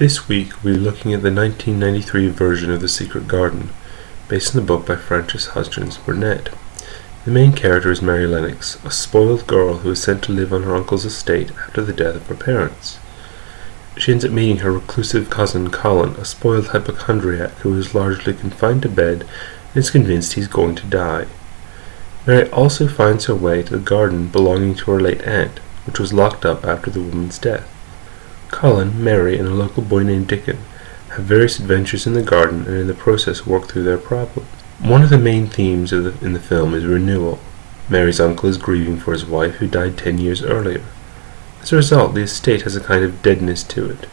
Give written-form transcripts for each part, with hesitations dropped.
This week we'll be looking at the 1993 version of The Secret Garden, based on the book by Frances Hodgins Burnett. The main character is Mary Lennox, a spoiled girl who is sent to live on her uncle's estate after the death of her parents. She ends up meeting her reclusive cousin Colin, a spoiled hypochondriac who is largely confined to bed and is convinced he's going to die. Mary also finds her way to the garden belonging to her late aunt, which was locked up after the woman's death. Colin, Mary, and a local boy named Dickon have various adventures in the garden and in the process work through their problems. One of the main themes in the film is renewal. Mary's uncle is grieving for his wife who died 10 years earlier. As a result, the estate has a kind of deadness to it.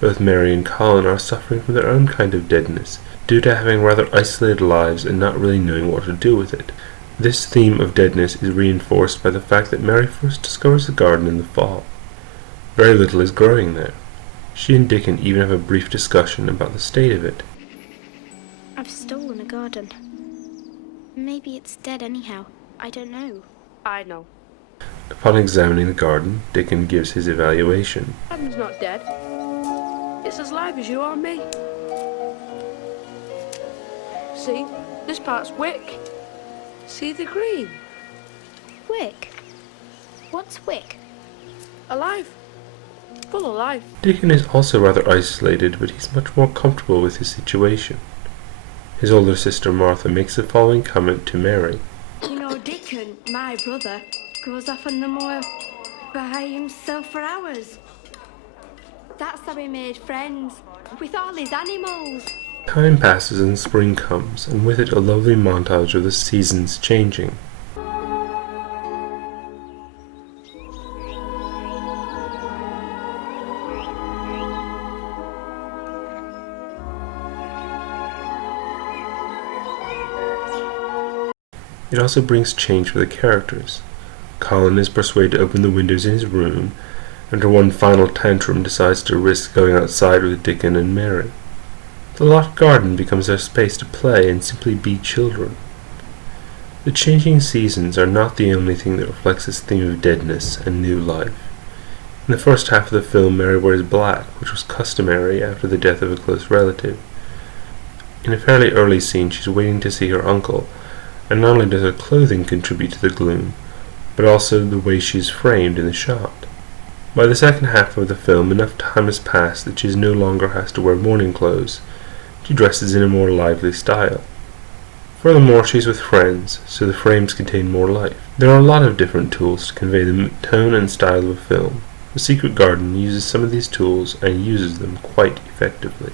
Both Mary and Colin are suffering from their own kind of deadness, due to having rather isolated lives and not really knowing what to do with it. This theme of deadness is reinforced by the fact that Mary first discovers the garden in the fall. Very little is growing there. She and Dickon even have a brief discussion about the state of it. I've stolen a garden. Maybe it's dead anyhow. I don't know. I know. Upon examining the garden, Dickon gives his evaluation. Garden's not dead. It's as live as you or me. See, this part's wick. See the green? Wick? What's wick? Alive. Full of life. Dickon is also rather isolated, but he's much more comfortable with his situation. His older sister Martha makes the following comment to Mary. You know, Dickon, my brother, goes off on the moor by himself for hours. That's how he made friends with all his animals. Time passes and spring comes, and with it a lovely montage of the seasons changing. It also brings change for the characters. Colin is persuaded to open the windows in his room, and after one final tantrum decides to risk going outside with Dickon and Mary. The locked garden becomes their space to play and simply be children. The changing seasons are not the only thing that reflects this theme of deadness and new life. In the first half of the film, Mary wears black, which was customary after the death of a close relative. In a fairly early scene, she's waiting to see her uncle, and not only does her clothing contribute to the gloom, but also the way she is framed in the shot. By the second half of the film, enough time has passed that she no longer has to wear morning clothes. She dresses in a more lively style. Furthermore, she's with friends, so the frames contain more life. There are a lot of different tools to convey the tone and style of a film. The Secret Garden uses some of these tools and uses them quite effectively.